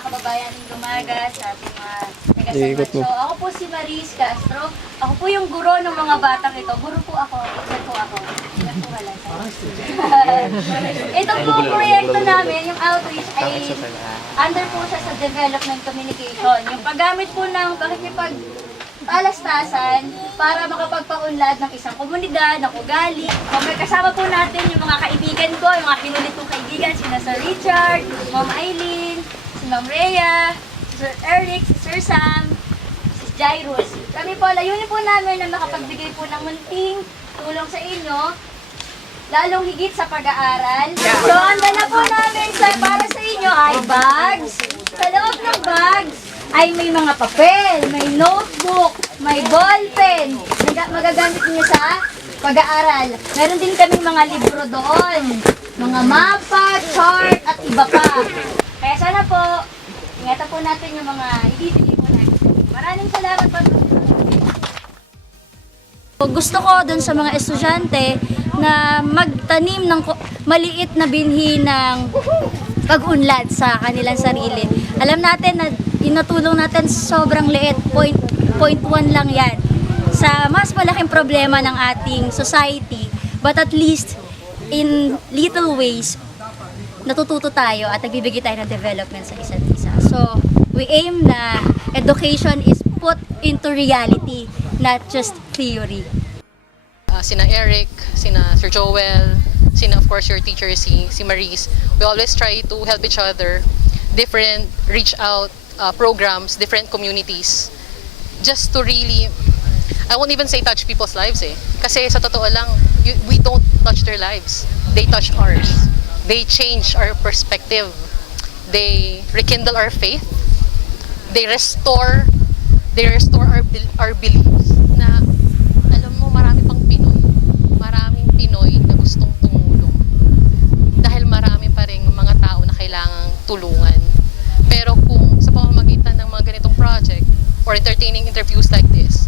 mga kababayan ng Dumaga, sa ating mga taga-San Ako po si Maris Castro. Ako po yung guro ng mga batang ito. Guro po ako. Yan po ako. Po wala. ito po proyekto namin, yung outreach ay under po siya sa development communication. Yung paggamit po ng pakikipag palastasan para makapagpaunlad ng isang komunidad, ng ugali. Kung may kasama po natin yung mga kaibigan ko, yung mga kinulit kong kaibigan, sina Sir Richard, Ma'am Eileen, Ma'am Rhea, si Sir Eric, si Sir Sam, si Jairus. Kami po, layunin po namin na makapagbigay po ng munting tulong sa inyo, lalong higit sa pag-aaral. So, ang dala po namin sa, para sa inyo ay bags. Sa loob ng bags ay may mga papel, may notebook, may ballpen. Magagamit niyo sa pag-aaral. Meron din kaming mga libro doon. Mga mapa, chart, at iba pa. Sana po, ingatan po natin yung mga ibibigay po natin. Maraming salamat po. Gusto ko dun sa mga estudyante na magtanim ng maliit na binhi ng pag-unlad sa kanilang sarili. Alam natin na inatulong natin sobrang liit, point, point one lang yan sa mas malaking problema ng ating society. But at least, in little ways, natututo tayo at nagbibigay tayo ng development sa isa't isa. So, we aim na education is put into reality, not just theory. uh, sina Eric, sina Sir Joel, sina of course your teacher si, si Maris. We always try to help each other, different reach out uh, programs, different communities, just to really, I won't even say touch people's lives eh. Kasi sa totoo lang, you, we don't touch their lives. They touch ours. They change our perspective. They rekindle our faith. They restore, they restore our, our beliefs na alam mo, marami pang Pinoy. Maraming Pinoy na gustong tumulong. Dahil marami pa rin mga tao na kailangang tulungan. Pero kung sa pamamagitan ng mga ganitong project or entertaining interviews like this,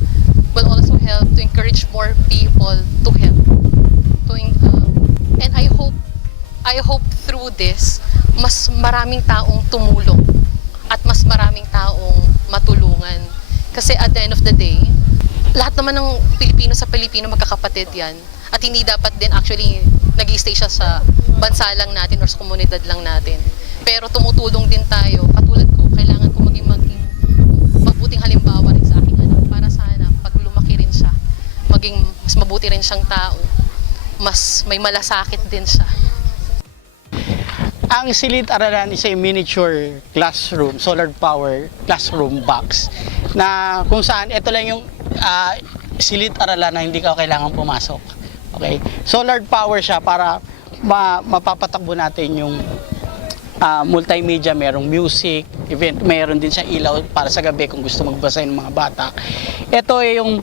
will also help to encourage more people to help. To, uh, and I hope, I hope through this, mas maraming taong tumulong at mas maraming taong matulungan. Kasi at the end of the day, lahat naman ng Pilipino sa Pilipino magkakapatid yan. At hindi dapat din actually nag stay siya sa bansa lang natin or sa komunidad lang natin. Pero tumutulong din tayo. Katulad ko, kailangan ko maging maging mabuting halimbawa rin sa aking anak para sana pag lumaki rin siya, maging mas mabuti rin siyang tao. Mas may malasakit din siya. Ang Silid Aralan is a miniature classroom, solar power classroom box na kung saan ito lang yung ah, Silid Aralan na hindi ka kailangan pumasok. Okay? Solar power siya para ma- mapapatakbo natin yung ah, multimedia, merong music, event, meron din siya ilaw para sa gabi kung gusto magbasa ng mga bata. Ito ay yung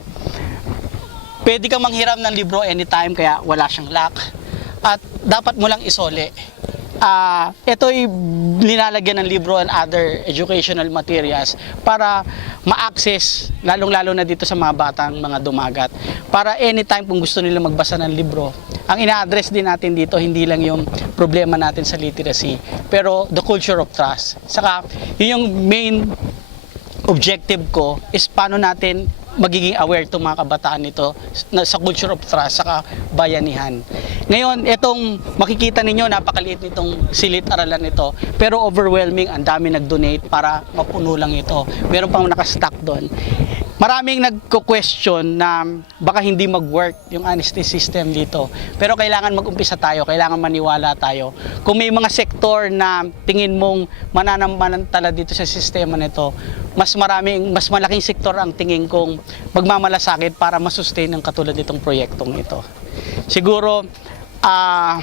pwede kang manghiram ng libro anytime kaya wala siyang lock at dapat mo lang isole. Ah, ito ay nilalagyan ng libro and other educational materials para ma-access lalong-lalo na dito sa mga batang mga dumagat para anytime kung gusto nila magbasa ng libro. Ang ina-address din natin dito hindi lang yung problema natin sa literacy pero the culture of trust. Saka yun yung main objective ko is paano natin magiging aware itong mga kabataan nito sa culture of trust saka bayanihan. Ngayon, itong makikita ninyo, napakaliit nitong silit aralan nito, pero overwhelming, ang dami nag-donate para mapuno lang ito. Meron pang nakastock doon. Maraming nagko-question na baka hindi mag-work yung honesty system dito. Pero kailangan mag-umpisa tayo, kailangan maniwala tayo. Kung may mga sektor na tingin mong mananamantala dito sa sistema nito, mas maraming, mas malaking sektor ang tingin kong magmamalasakit para masustain ang katulad nitong proyektong ito. Siguro, ah,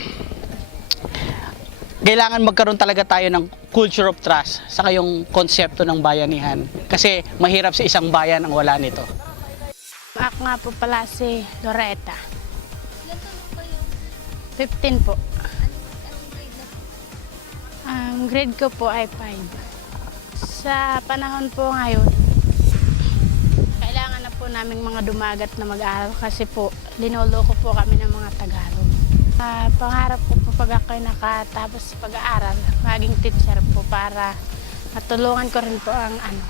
kailangan magkaroon talaga tayo ng culture of trust saka yung konsepto ng bayanihan. Kasi mahirap sa isang bayan ang wala nito. Ako nga po pala si Loretta. 15 po. Ang grade ko po ay 5. Sa panahon po ngayon, kailangan na po naming mga dumagat na mag-aaral kasi po linuloko po kami ng mga Tagalog. Ah, pangarap ko po pag ako'y nakatapos pag-aaral, maging teacher po para Matulungan ko rin po ang ano,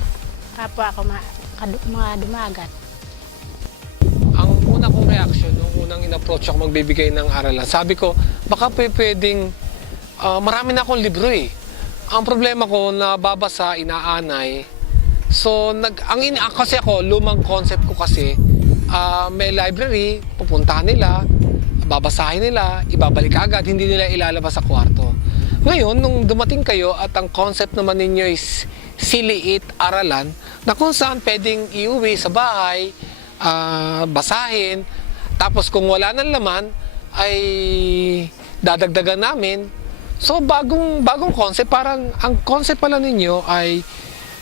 kapwa ko ma, mga dumagat. ang una kong reaction nung unang in-approach ako magbibigay ng aralan, sabi ko, baka pwedeng, ah, marami na akong libro eh. Ang problema ko, nababasa, inaanay. So, nag, ang in, kasi ako, lumang concept ko kasi, ah, may library, pupuntahan nila, babasahin nila, ibabalik agad, hindi nila ilalabas sa kwarto. Ngayon, nung dumating kayo at ang concept naman ninyo is siliit aralan, na kung saan pwedeng iuwi sa bahay, ah, basahin, tapos kung wala nang laman, ay dadagdagan namin. So bagong bagong concept, parang ang concept pala ninyo ay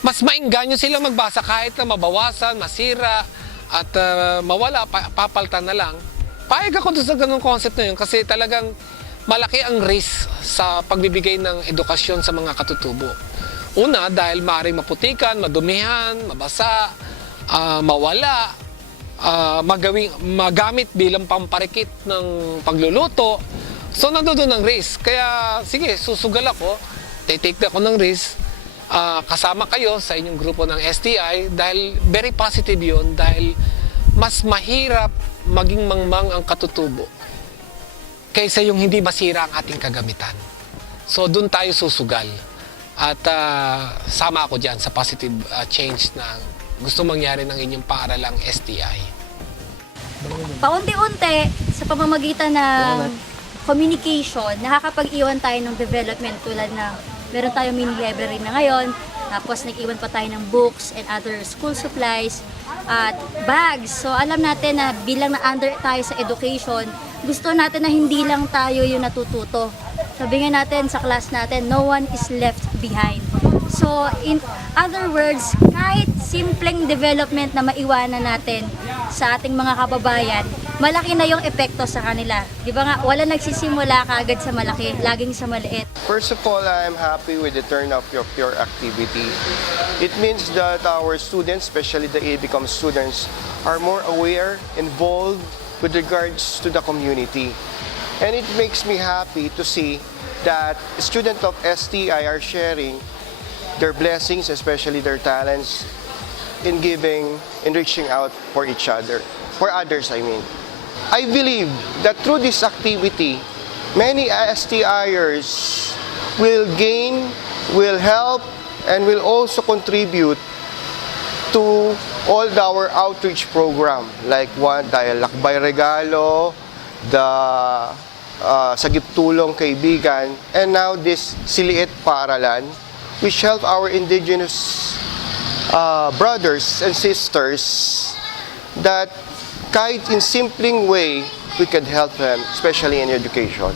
mas maingganyo sila magbasa kahit na mabawasan, masira, at ah, mawala, pa- papaltan na lang. Paig ako sa ganung concept na yun kasi talagang malaki ang risk sa pagbibigay ng edukasyon sa mga katutubo. Una, dahil maaaring maputikan, madumihan, mabasa, ah, mawala, ah, magawing, magamit bilang pamparikit ng pagluluto. So, nandoon ang risk. Kaya, sige, susugal ako, titake ako ng risk, ah, kasama kayo sa inyong grupo ng STI dahil very positive yun dahil mas mahirap maging mangmang ang katutubo kaysa yung hindi masira ang ating kagamitan. So doon tayo susugal. At ah, sama ako dyan sa positive ah, change na gusto mangyari ng inyong paaralang STI. Paunti-unti, sa pamamagitan ng communication, nakakapag-iwan tayo ng development tulad ng meron tayong mini library na ngayon, tapos nag-iwan pa tayo ng books and other school supplies at bags. So alam natin na bilang na under tayo sa education, gusto natin na hindi lang tayo yung natututo. Sabi nga natin sa class natin, no one is left behind. So, in other words, kahit simpleng development na maiwanan natin sa ating mga kababayan, malaki na yung epekto sa kanila. Di ba nga, wala nagsisimula kaagad sa malaki, laging sa maliit. First of all, I'm happy with the turnout of your activity. It means that our students, especially the become students, are more aware, involved with regards to the community. And it makes me happy to see that students of STI are sharing their blessings, especially their talents, in giving and reaching out for each other, for others, I mean. I believe that through this activity, many STIers will gain, will help, and will also contribute to all our outreach program like one dahil Lakbay Regalo, the uh, Sagip Tulong Kaibigan, and now this Siliit Paaralan, which help our indigenous uh, brothers and sisters that kahit in simpleng way, we can help them, especially in education.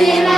Amen.